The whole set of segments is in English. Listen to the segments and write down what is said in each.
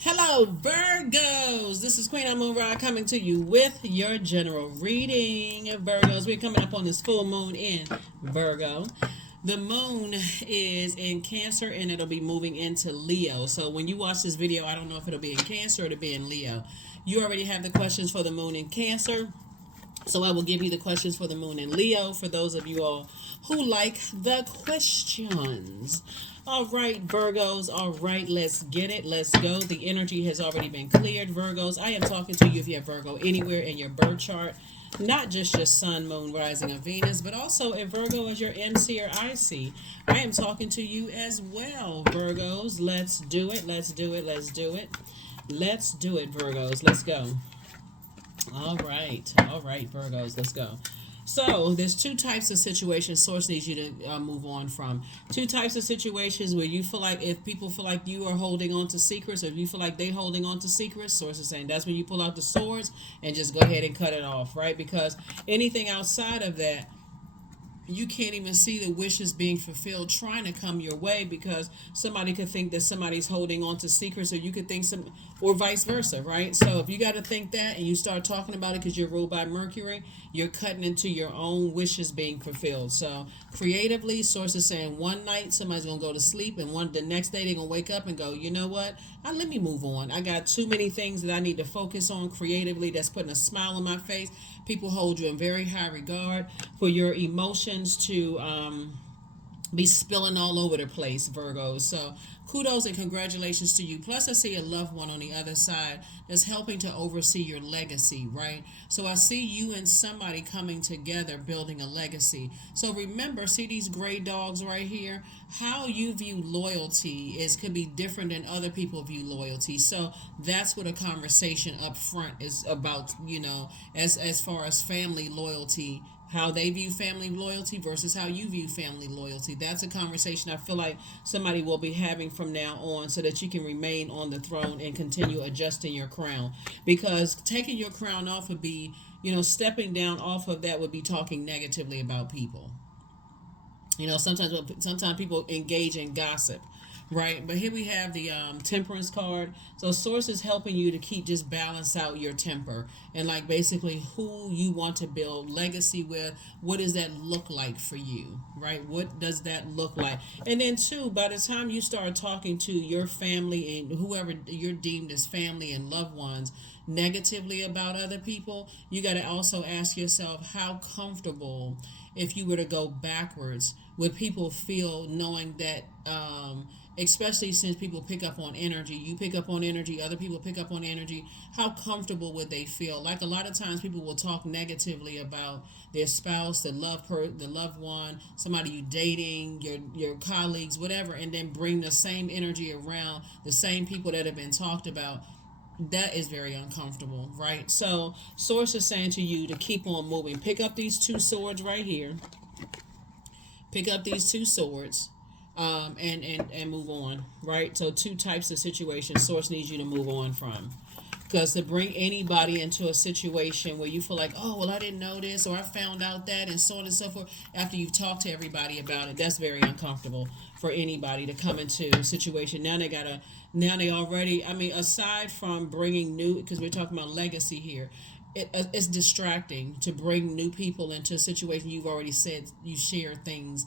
Hello, Virgos. This is Queen Amun Ra coming to you with your general reading. Virgos, we're coming up on this full moon in Virgo. The moon is in Cancer and it'll be moving into Leo. So when you watch this video, I don't know if it'll be in Cancer or it'll be in Leo. You already have the questions for the moon in Cancer. So I will give you the questions for the moon in Leo for those of you all who like the questions. All right, Virgos. All right, let's get it. Let's go. The energy has already been cleared, Virgos. I am talking to you if you have Virgo anywhere in your birth chart. Not just your sun, moon, rising, or Venus, but also if Virgo is your MC or IC. I am talking to you as well, Virgos. Let's do it. Let's do it. Let's do it. Let's do it, Virgos. Let's go. All right, Virgos, let's go. So there's two types of situations Source needs you to move on from. Two types of situations where you feel like if people feel like you are holding on to secrets, or if you feel like they holding on to secrets, Source is saying that's when you pull out the swords and just go ahead and cut it off, right? Because anything outside of that, you can't even see the wishes being fulfilled trying to come your way, because somebody could think that somebody's holding on to secrets, or you could think some, or vice versa, right? So if you got to think that and you start talking about it because you're ruled by Mercury, you're cutting into your own wishes being fulfilled. So creatively, Source is saying one night somebody's gonna go to sleep, and the next day they're gonna wake up and go, you know what, let me move on. I got too many things that I need to focus on creatively that's putting a smile on my face. People hold you in very high regard for your emotions to be spilling all over the place, Virgos. So kudos and congratulations to you. Plus, I see a loved one on the other side that's helping to oversee your legacy, right? So I see you and somebody coming together building a legacy. So remember, see these gray dogs right here? How you view loyalty could be different than other people view loyalty. So that's what a conversation up front is about, as far as family loyalty, how they view family loyalty versus how you view family loyalty. That's a conversation I feel like somebody will be having from now on, so that you can remain on the throne and continue adjusting your crown. Because taking your crown off would be, stepping down off of that would be talking negatively about people. Sometimes people engage in gossip, right? But here we have the temperance card. So source is helping you to keep just balance out your temper, and like basically who you want to build legacy with. What does that look like for you, right? What does that look like? And then two, by the time you start talking to your family and whoever you're deemed as family and loved ones negatively about other people, you got to also ask yourself how comfortable, if you were to go backwards, would people feel knowing that, especially since people pick up on energy, you pick up on energy, other people pick up on energy, how comfortable would they feel? Like a lot of times people will talk negatively about their spouse, the loved one, somebody you dating, your colleagues, whatever, and then bring the same energy around the same people that have been talked about. That is very uncomfortable, right? So source is saying to you to keep on moving. Pick up these two swords right here. Pick up these two swords, and move on, right? So two types of situations source needs you to move on from. Because to bring anybody into a situation where you feel like, oh, well, I didn't know this, or I found out that, and so on and so forth, after you've talked to everybody about it, that's very uncomfortable for anybody to come into a situation. Now they already, aside from bringing new, because we're talking about legacy here, it's distracting to bring new people into a situation you've already said you share things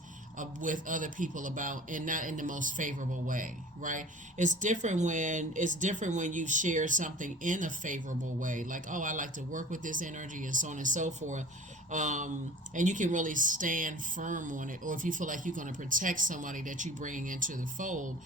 with other people about, and not in the most favorable way, right? It's different when you share something in a favorable way, like, oh, I like to work with this energy and so on and so forth. And you can really stand firm on it. Or if you feel like you're going to protect somebody that you bring into the fold,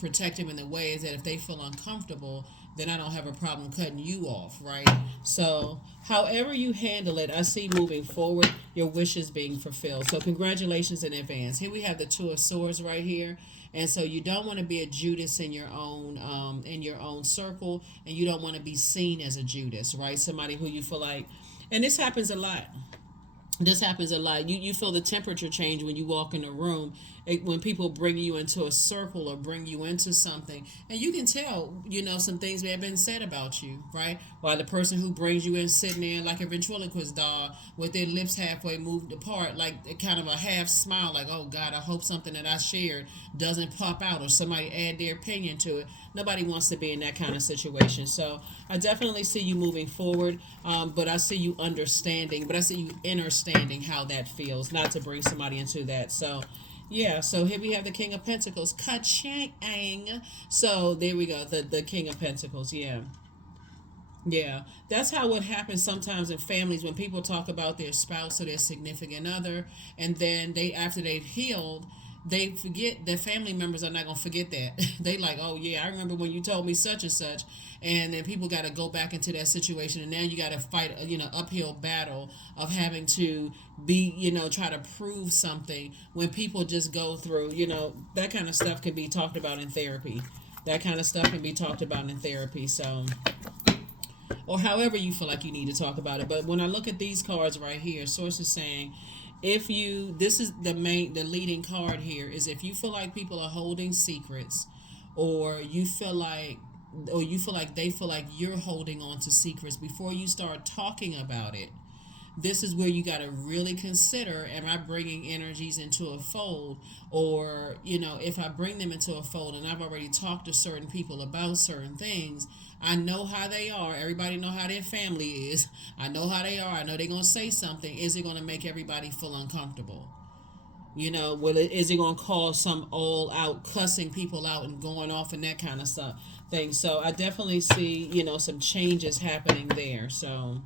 protect them in the ways that if they feel uncomfortable, then I don't have a problem cutting you off, right? So, however you handle it, I see moving forward, your wishes being fulfilled. So, congratulations in advance. Here we have the Two of Swords right here, and so you don't want to be a Judas in your own circle, and you don't want to be seen as a Judas, right? Somebody who you feel like, and this happens a lot. You feel the temperature change when you walk in a room, when people bring you into a circle or bring you into something, and you can tell, some things may have been said about you, right? While the person who brings you in sitting there like a ventriloquist doll with their lips halfway moved apart, like kind of a half smile, like, oh God, I hope something that I shared doesn't pop out or somebody add their opinion to it. Nobody wants to be in that kind of situation. So I definitely see you moving forward, but I see you understanding, but I see you understanding how that feels, not to bring somebody into that. So yeah, so here we have the King of Pentacles. Ka-ching. So there we go, the King of Pentacles. Yeah. Yeah, that's how what happens sometimes in families when people talk about their spouse or their significant other, and then they after they've healed, they forget their family members are not gonna forget that. They like, oh yeah, I remember when you told me such and such, and then people got to go back into that situation, and now you got to fight a uphill battle of having to be try to prove something when people just go through that kind of stuff can be talked about in therapy. That kind of stuff can be talked about in therapy. So or however you feel like you need to talk about it. But when I look at these cards right here, Source is saying, if you, this is the leading card here, is if you feel like people are holding secrets, or you feel like, they feel like you're holding on to secrets, before you start talking about it, this is where you got to really consider, am I bringing energies into a fold? Or if I bring them into a fold and I've already talked to certain people about certain things, I know how they are. Everybody know how their family is. I know how they are. I know they're going to say something. Is it going to make everybody feel uncomfortable? Is it going to cause some all out cussing people out and going off and that kind of stuff thing? So I definitely see some changes happening there. So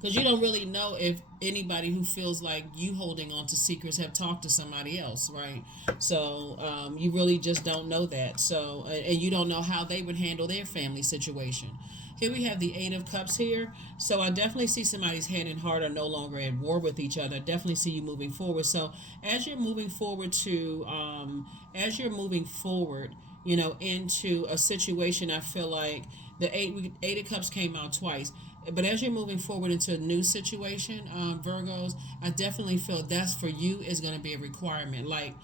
because you don't really know if anybody who feels like you holding on to secrets have talked to somebody else, right? So you really just don't know that. So and you don't know how they would handle their family situation. Here we have the Eight of Cups here. So I definitely see somebody's head and heart are no longer at war with each other. I definitely see you moving forward. So as you're moving forward into a situation, I feel like the Eight of Cups came out twice. But as you're moving forward into a new situation, Virgos, I definitely feel that's for you is going to be a requirement. Like,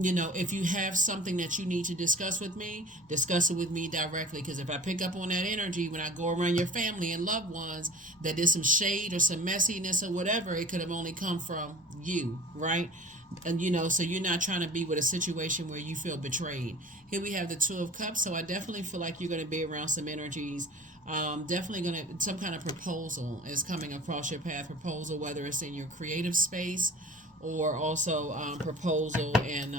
if you have something that you need to discuss with me, discuss it with me directly. Because if I pick up on that energy when I go around your family and loved ones, that there's some shade or some messiness or whatever, it could have only come from you, right? And so you're not trying to be with a situation where you feel betrayed. Here we have the Two of Cups. So I definitely feel like you're going to be around some energies. Definitely going to, some kind of proposal is coming across your path. Proposal, whether it's in your creative space, or also proposal in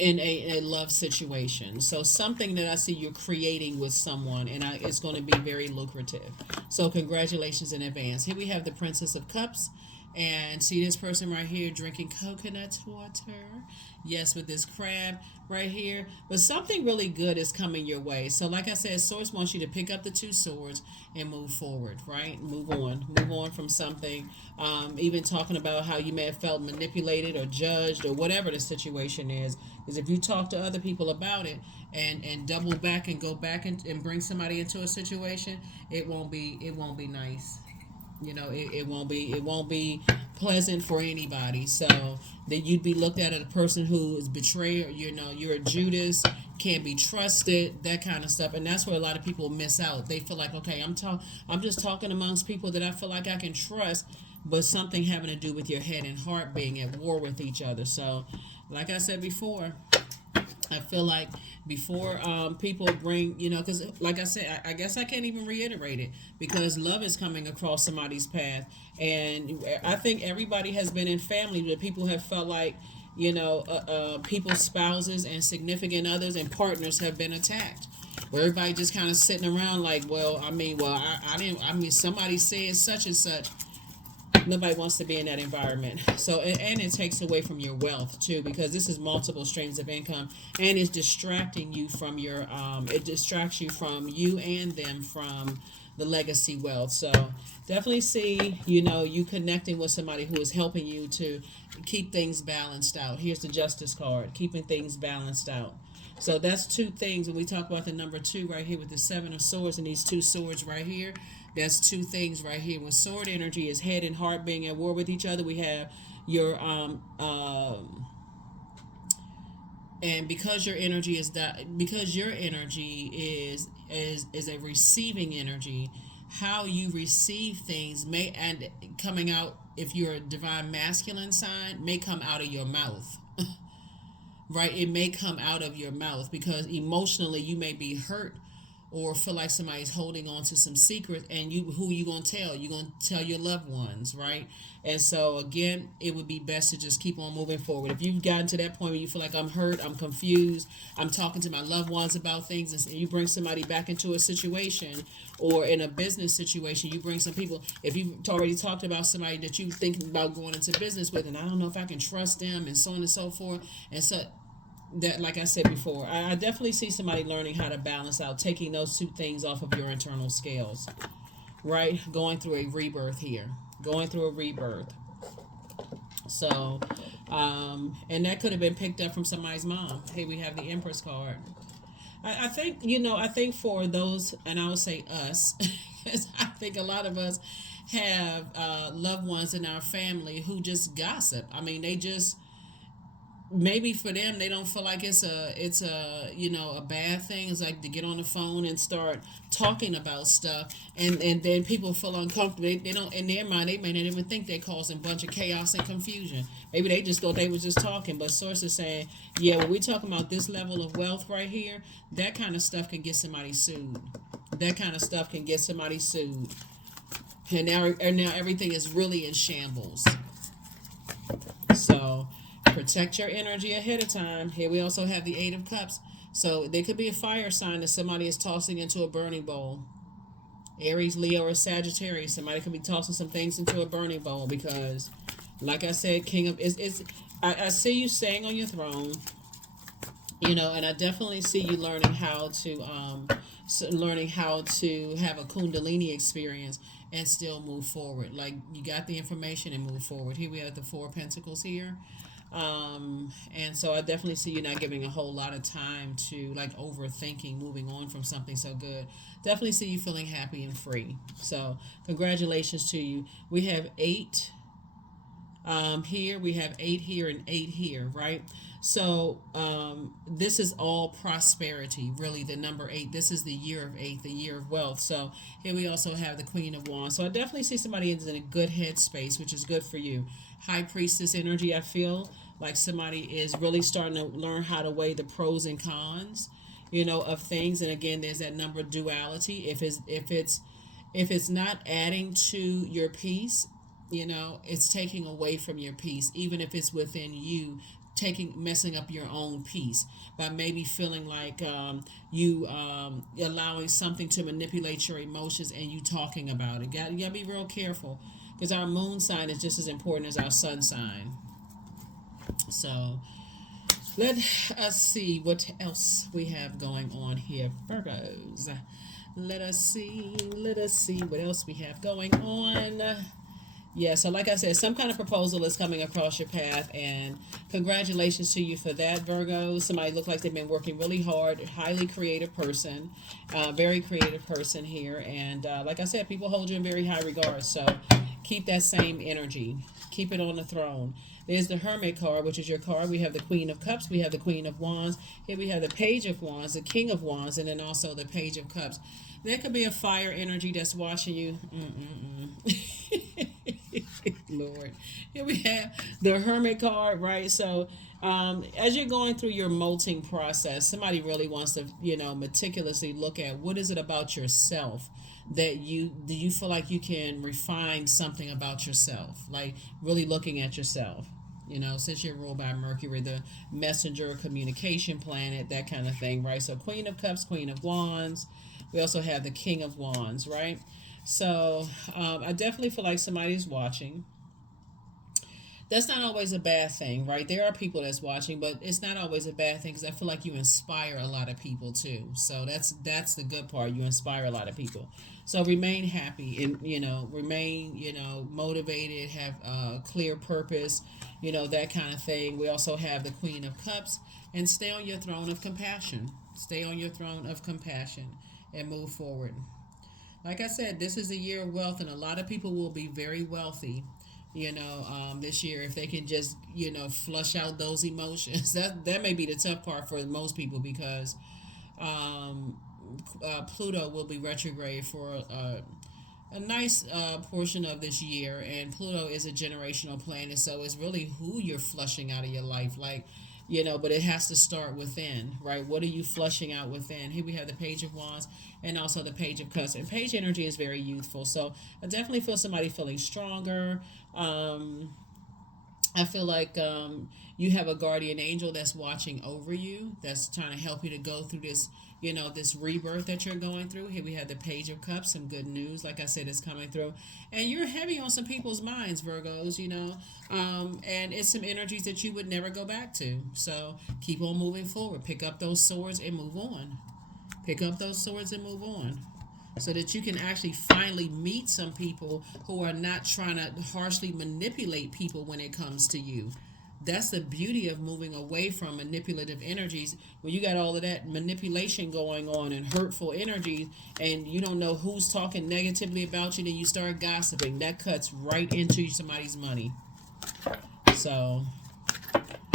a love situation. So something that I see you're creating with someone, and it's going to be very lucrative. So congratulations in advance. Here we have the Princess of Cups. And see this person right here drinking coconut water. Yes, with this crab right here. But something really good is coming your way. So like I said, Source wants you to pick up the two swords and move forward, right? Move on from something. Even talking about how you may have felt manipulated or judged or whatever the situation is. Because if you talk to other people about it and double back and go back and bring somebody into a situation, it won't be nice. It won't be pleasant for anybody. So that you'd be looked at as a person who is betrayed. You're a Judas, can't be trusted, that kind of stuff. And that's where a lot of people miss out. They feel like, okay, I'm just talking amongst people that I feel like I can trust, but something having to do with your head and heart being at war with each other. So like I said before, I feel like before people bring, because like I said, I guess I can't even reiterate it, because love is coming across somebody's path. And I think everybody has been in family where people have felt like, people's spouses and significant others and partners have been attacked. Where everybody just kind of sitting around like, somebody said such and such. Nobody wants to be in that environment. So and it takes away from your wealth too, because this is multiple streams of income, and it's distracting you from your it distracts you from you and them from the legacy wealth. So definitely see you connecting with somebody who is helping you to keep things balanced out. Here's the Justice card, keeping things balanced out. So that's two things when we talk about the number two right here with the Seven of Swords and these two swords right here. That's two things right here. When sword energy is head and heart being at war with each other, we have Your and because your energy is that, because your energy is a receiving energy, how you receive things may, and coming out, if you're a divine masculine sign, may come out of your mouth. Right, it may come out of your mouth because emotionally you may be hurt or feel like somebody's holding on to some secret, and you, who you gonna tell? You gonna tell your loved ones, right? And so again, it would be best to just keep on moving forward. If you've gotten to that point where you feel like I'm hurt, I'm confused, I'm talking to my loved ones about things, and you bring somebody back into a situation, or in a business situation, you bring some people, if you've already talked about somebody that you thinking about going into business with, and I don't know if I can trust them, and so on and so forth, and so that, like I said before, I definitely see somebody learning how to balance out, taking those two things off of your internal scales, right? Going through a rebirth here, going through a rebirth. So, and that could have been picked up from somebody's mom. Hey, we have the Empress card. I think, I think for those, and I would say us, because I think a lot of us have loved ones in our family who just gossip. I mean, they just, maybe for them, they don't feel like it's a a bad thing. It's like to get on the phone and start talking about stuff, and then people feel uncomfortable. They don't, in their mind, they may not even think they're causing a bunch of chaos and confusion. Maybe they just thought they was just talking, but sources saying, yeah, when we're talking about this level of wealth right here, that kind of stuff can get somebody sued. That kind of stuff can get somebody sued. And now everything is really in shambles. So protect your energy ahead of time. Here we also have the Eight of Cups. So there could be a fire sign that somebody is tossing into a burning bowl. Aries, Leo, or Sagittarius. Somebody could be tossing some things into a burning bowl because, like I said, King of is I see you staying on your throne. And I definitely see you learning how to have a Kundalini experience and still move forward. Like, you got the information and move forward. Here we have the Four of Pentacles here. And so I definitely see you not giving a whole lot of time to like overthinking moving on from something so good. Definitely see you feeling happy and free. So congratulations to you. We have eight here, we have eight here, and eight here, right? So this is all prosperity, really, the number eight. This is the year of eight, the year of wealth. So here we also have the Queen of Wands. So I definitely see somebody is in a good headspace, which is good for you. High Priestess energy, I feel like somebody is really starting to learn how to weigh the pros and cons, of things. And again, there's that number duality. If it's not adding to your peace, it's taking away from your peace, even if it's within you, messing up your own peace by maybe feeling like you allowing something to manipulate your emotions and you talking about it. You gotta be real careful because our moon sign is just as important as our sun sign. So let us see what else we have going on here, Virgos. Let us see what else we have going on. Yeah, so like I said, some kind of proposal is coming across your path, and congratulations to you for that, Virgo. Somebody look like they've been working really hard, highly creative person, very creative person here, and like I said, people hold you in very high regard, so keep that same energy. Keep it on the throne. There's the Hermit card, which is your card. We have the Queen of Cups. We have the Queen of Wands. Here we have the Page of Wands, the King of Wands, and then also the Page of Cups. There could be a fire energy that's watching you. Lord. Here we have the Hermit card, right? So as you're going through your molting process, somebody really wants to, meticulously look at what is it about yourself that do you feel like you can refine something about yourself, like really looking at yourself. Since you're ruled by Mercury, the messenger, communication planet, that kind of thing, right? So Queen of Cups, Queen of Wands. We also have the King of Wands, right? So I definitely feel like somebody's watching. That's not always a bad thing, right? There are people that's watching, but it's not always a bad thing because I feel like you inspire a lot of people too. So that's the good part. You inspire a lot of people. So remain happy and remain motivated, have a clear purpose, that kind of thing. We also have the Queen of Cups, and stay on your throne of compassion. Stay on your throne of compassion and move forward. Like I said, this is a year of wealth, and a lot of people will be very wealthy this year, if they can just, flush out those emotions. That may be the tough part for most people, because um, Pluto will be retrograde for a nice portion of this year, and Pluto is a generational planet, so it's really who you're flushing out of your life, like, but it has to start within, right? What are you flushing out within? Here we have the Page of Wands and also the Page of Cups, and Page energy is very youthful, so I definitely feel somebody feeling stronger. I feel like you have a guardian angel that's watching over you, that's trying to help you to go through this, this rebirth that you're going through. Here we have the Page of Cups, some good news, like I said, is coming through. And you're heavy on some people's minds, Virgos, and it's some energies that you would never go back to. So keep on moving forward. Pick up those swords and move on. Pick up those swords and move on, so that you can actually finally meet some people who are not trying to harshly manipulate people when it comes to you. That's the beauty of moving away from manipulative energies. When you got all of that manipulation going on and hurtful energies, and you don't know who's talking negatively about you, then you start gossiping. That cuts right into somebody's money. So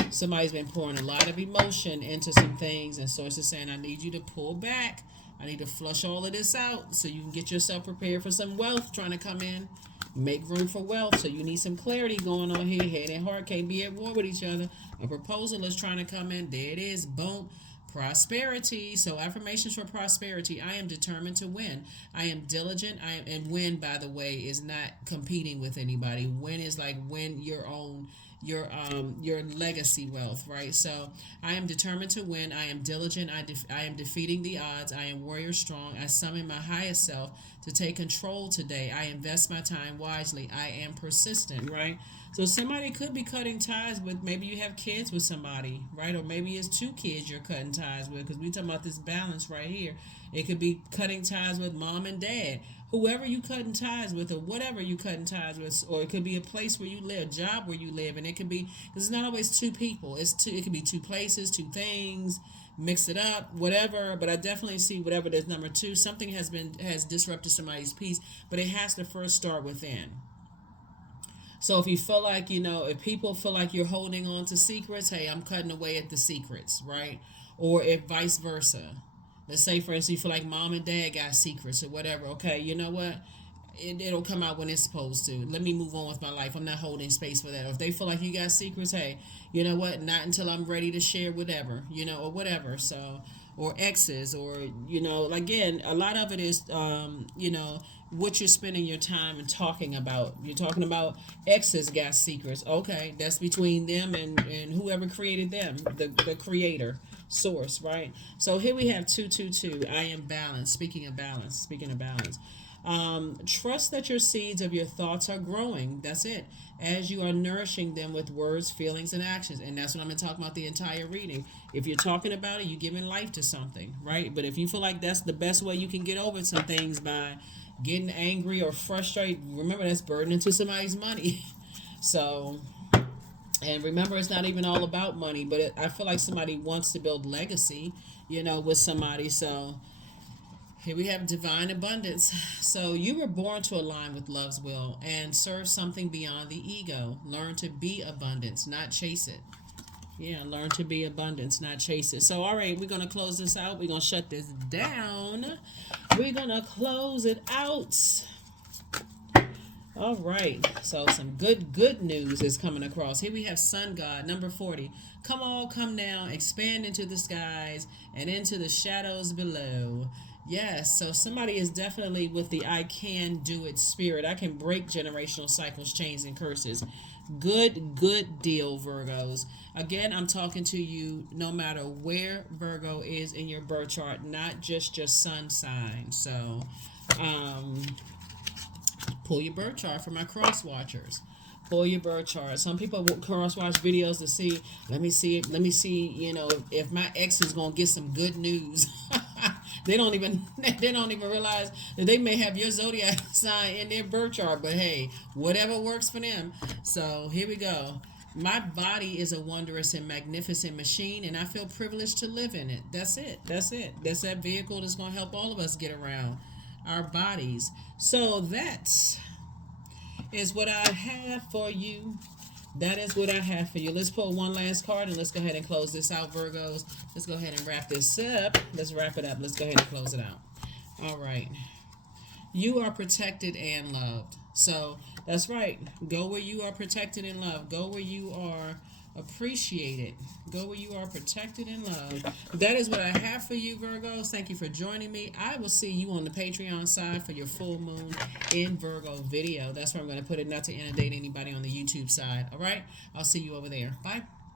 somebody's been pouring a lot of emotion into some things, and Source is saying, I need you to pull back. I need to flush all of this out so you can get yourself prepared for some wealth trying to come in. Make room for wealth. So you need some clarity going on here. Head and heart can't be at war with each other. A proposal is trying to come in. There it is. Boom. Prosperity. So affirmations for prosperity. I am determined to win. I am diligent. And win, by the way, is not competing with anybody. Win is like win your own your legacy wealth, right? So I am determined to win. I am diligent. I am defeating the odds. I am warrior strong. I summon my highest self to take control today. I invest my time wisely. I am persistent, right? So somebody could be cutting ties with, maybe you have kids with somebody, right? Or maybe it's two kids you're cutting ties with, because we're talking about this balance right here. It could be cutting ties with mom and dad, whoever you cutting ties with, or whatever you cutting ties with. Or it could be a place where you live, a job where you live, and it could be, because it's not always two people. It could be two places, two things. Mix it up, whatever. But I definitely see whatever there's number two. Something has disrupted somebody's peace, but it has to first start within. So if you feel like, if people feel like you're holding on to secrets, hey, I'm cutting away at the secrets, right? Or if vice versa. Let's say, for instance, you feel like mom and dad got secrets or whatever. Okay, you know what? It'll come out when it's supposed to. Let me move on with my life. I'm not holding space for that. Or if they feel like you got secrets, hey, you know what? Not until I'm ready to share whatever, or whatever. So, or exes, or, again, a lot of it is, what you're spending your time and talking about. You're talking about exes got secrets. Okay, that's between them and whoever created them, the creator, source, right? So here we have 222. I am balanced. Speaking of balance. Trust that your seeds of your thoughts are growing. That's it. As you are nourishing them with words, feelings, and actions. And that's what I'm going to talk about the entire reading. If you're talking about it, you're giving life to something, right? But if you feel like that's the best way you can get over some things, by getting angry or frustrated, remember that's burden into somebody's money. So, and remember, it's not even all about money, but I feel like somebody wants to build legacy, with somebody. So here we have divine abundance. So you were born to align with love's will and serve something beyond the ego. Learn to be abundance, not chase it. Yeah, learn to be abundance, not chase it. So, all right, we're going to close this out. We're going to shut this down. We're going to close it out. All right. So, some good news is coming across. Here we have Sun God, number 40. Come all, come now, expand into the skies and into the shadows below. Yes, so somebody is definitely with the I can do it spirit. I can break generational cycles, chains, and curses. Good deal, Virgos. Again, I'm talking to you no matter where Virgo is in your birth chart, not just your sun sign. So, pull your birth chart for my cross watchers. Pull your birth chart. Some people will cross watch videos to see, let me see, if my ex is going to get some good news. They don't even realize that they may have your zodiac sign in their birth chart, but hey, whatever works for them. So here we go. My body is a wondrous and magnificent machine, and I feel privileged to live in it. That's it. That's that vehicle that's going to help all of us get around our bodies. So that is what I have for you. That is what I have for you. Let's pull one last card and let's go ahead and close this out, Virgos. Let's go ahead and wrap this up. Let's wrap it up. Let's go ahead and close it out. All right. You are protected and loved. So that's right. Go where you are protected and loved. Go where you are appreciated. Go where you are protected and loved. That is what I have for you, Virgos. Thank you for joining me. I will see you on the Patreon side for your full moon in Virgo video. That's where I'm going to put it, not to inundate anybody on the YouTube side. All right? I'll see you over there. Bye.